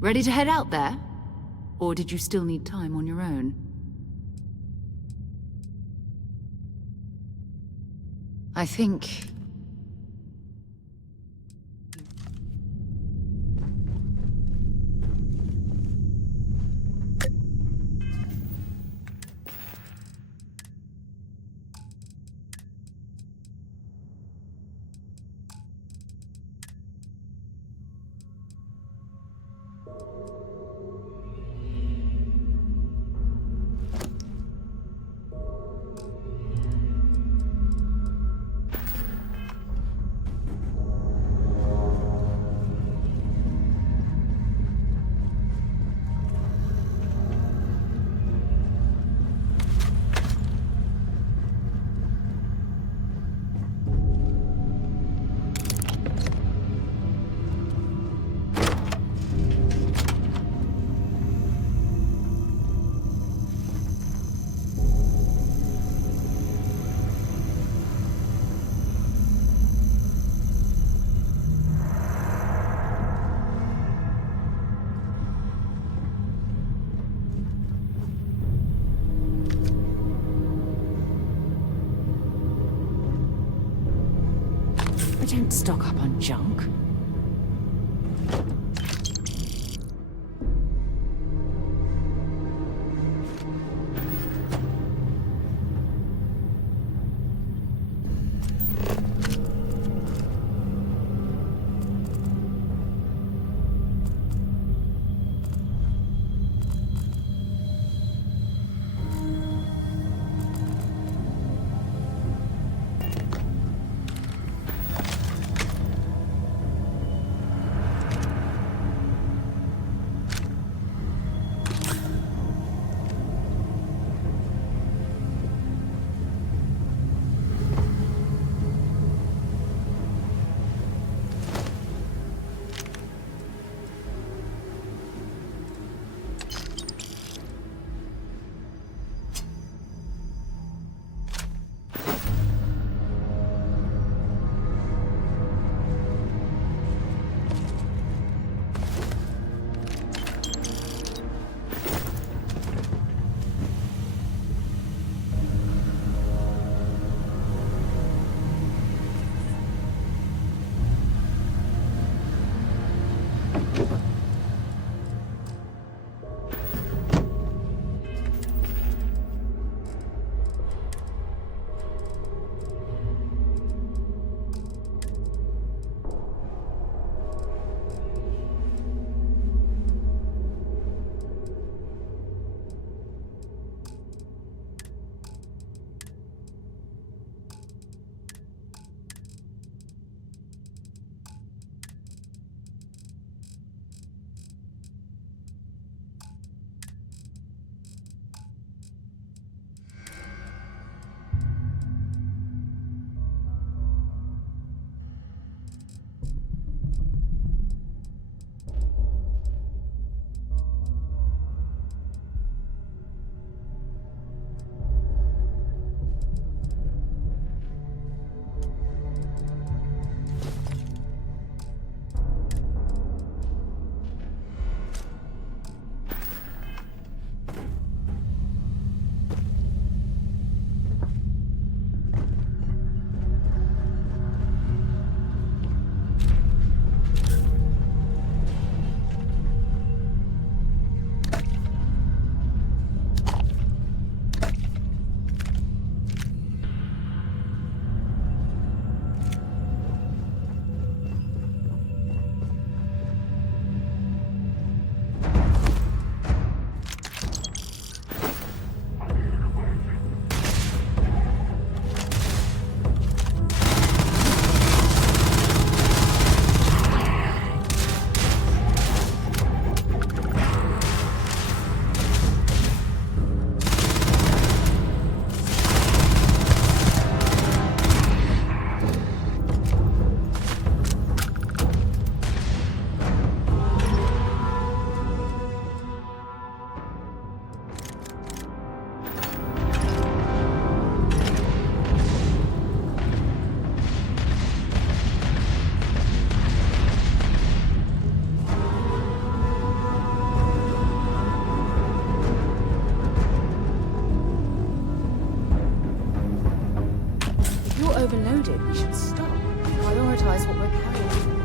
Ready to head out there? Or did you still need time on your own? I think... I don't stock up on junk. overloaded. We should stop. Prioritize what we're carrying.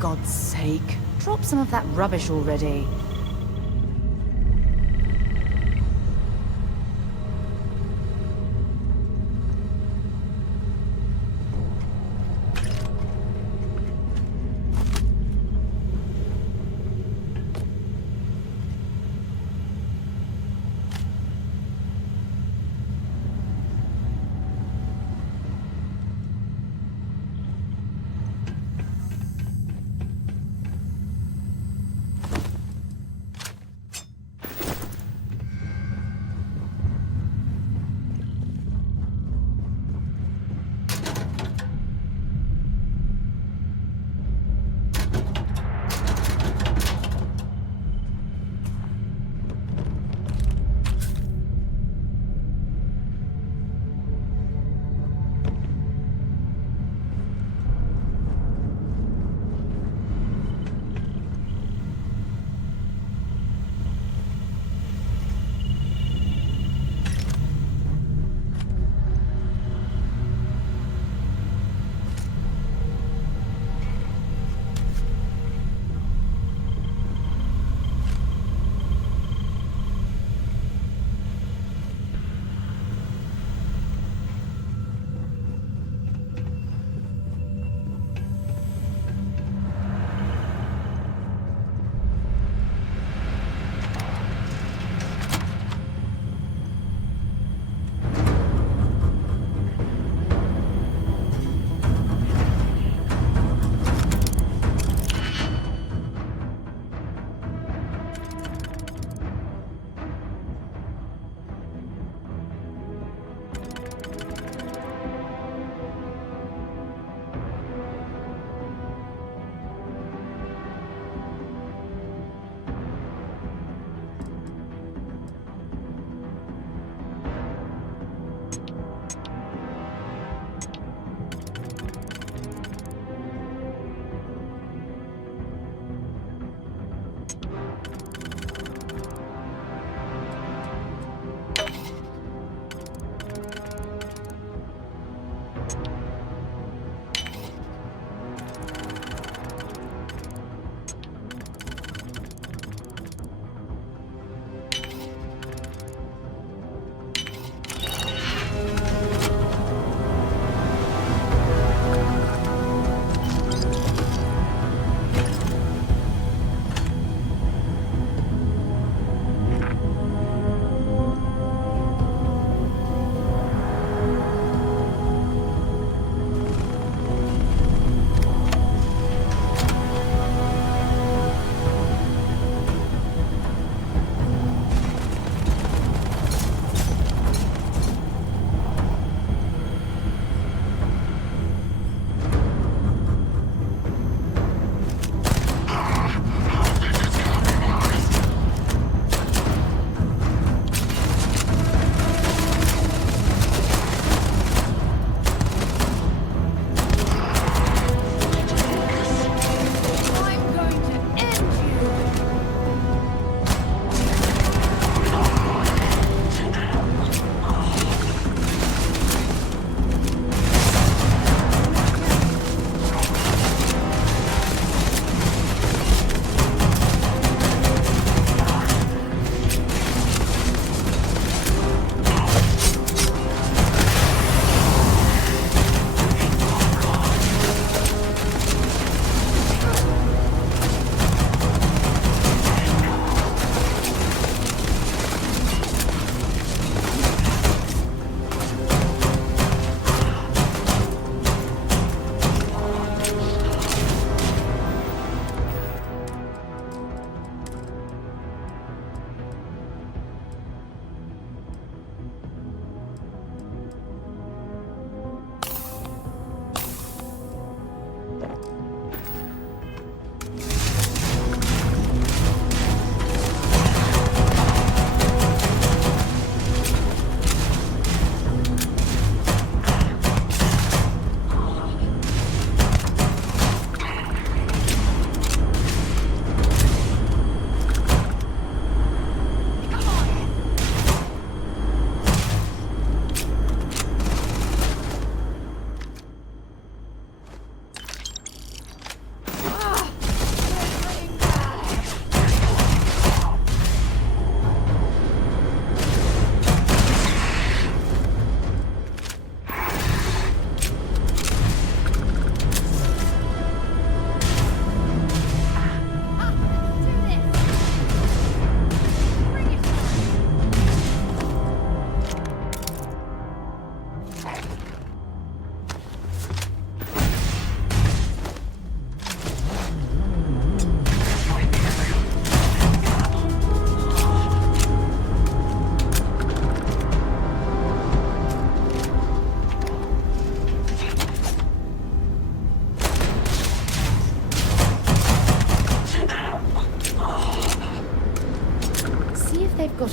God's sake, drop some of that rubbish already.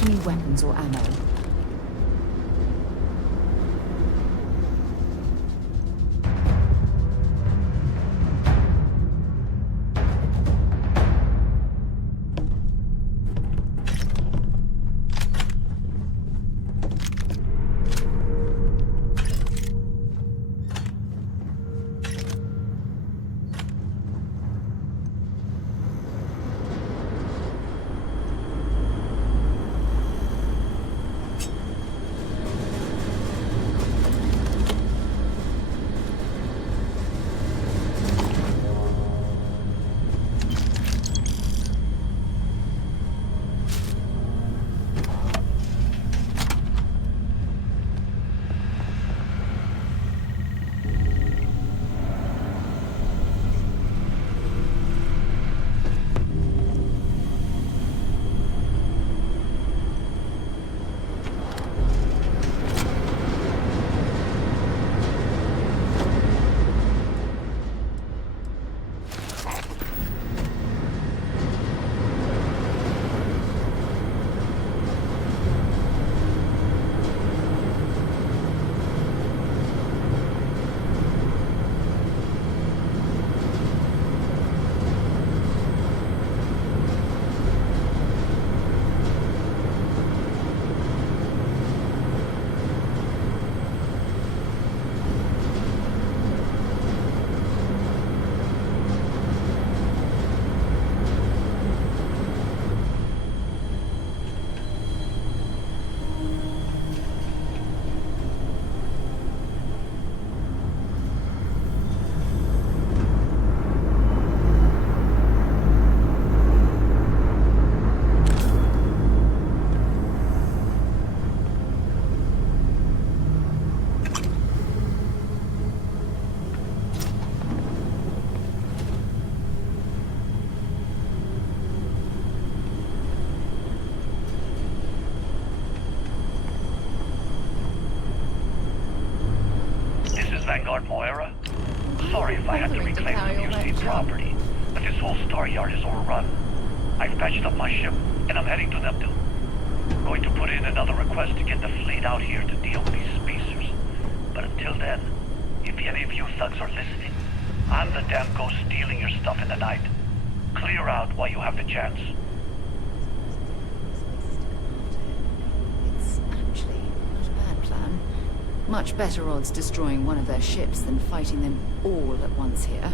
any weapons or ammo. Vanguard Moira? Sorry if I had to reclaim some UC property, but this whole star yard is overrun. I've patched up my ship, and I'm heading to them too. Going to put in another request to get the fleet out here to deal with these spacers. But until then, if any of you thugs are listening, I'm the damn ghost stealing your stuff in the night. Clear out while you have the chance. It's actually not a bad plan. Much better odds destroying one of their ships than fighting them all at once here.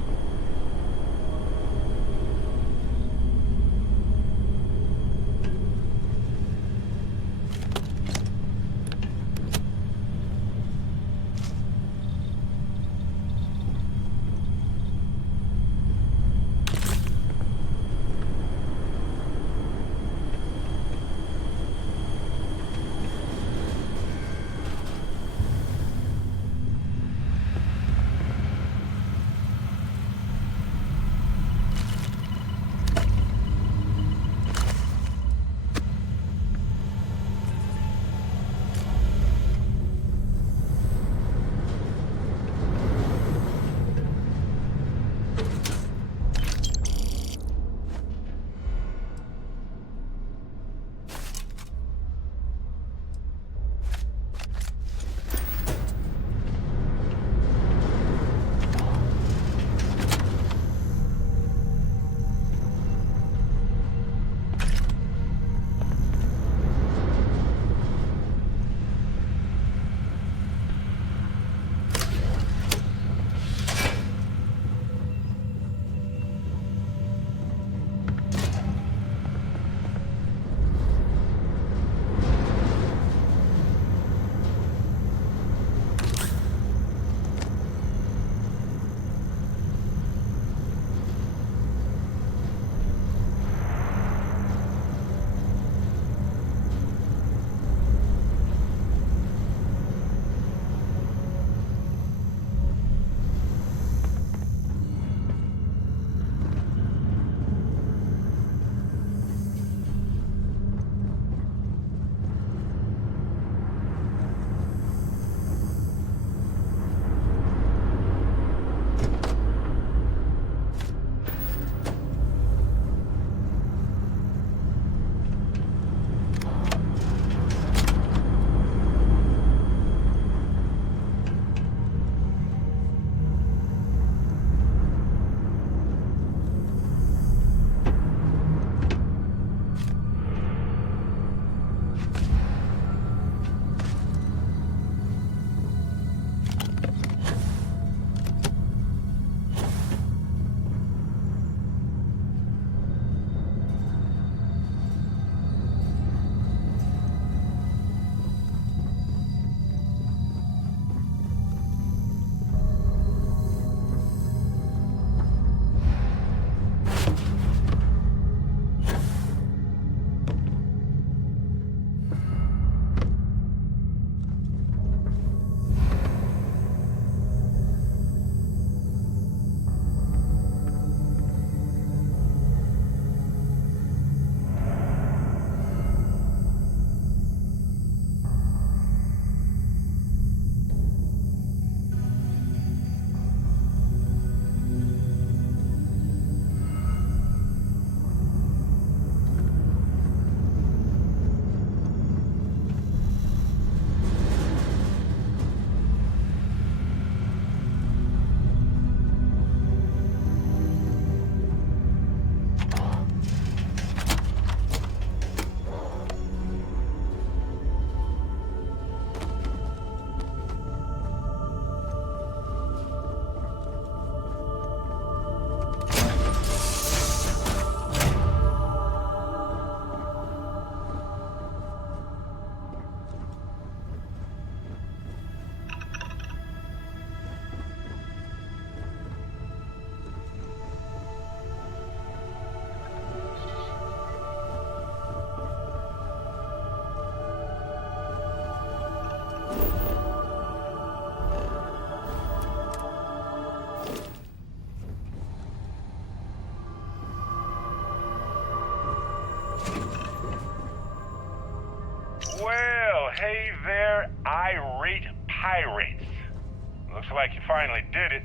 like you finally did it.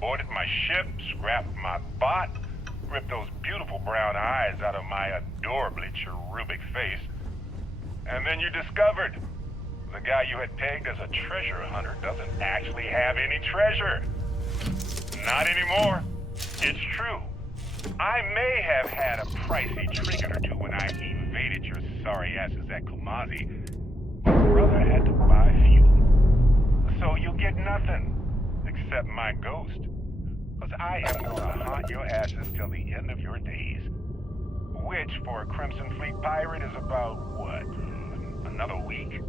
Boarded my ship, scrapped my bot, ripped those beautiful brown eyes out of my adorably cherubic face. And then you discovered the guy you had pegged as a treasure hunter doesn't actually have any treasure. Not anymore. It's true. I may have had a pricey trinket or two when I invaded your sorry asses at Kumazi, but brother had to buy fuel. So you get nothing, except my ghost. Because I am gonna haunt your asses till the end of your days. Which, for a Crimson Fleet pirate, is about, what, another week?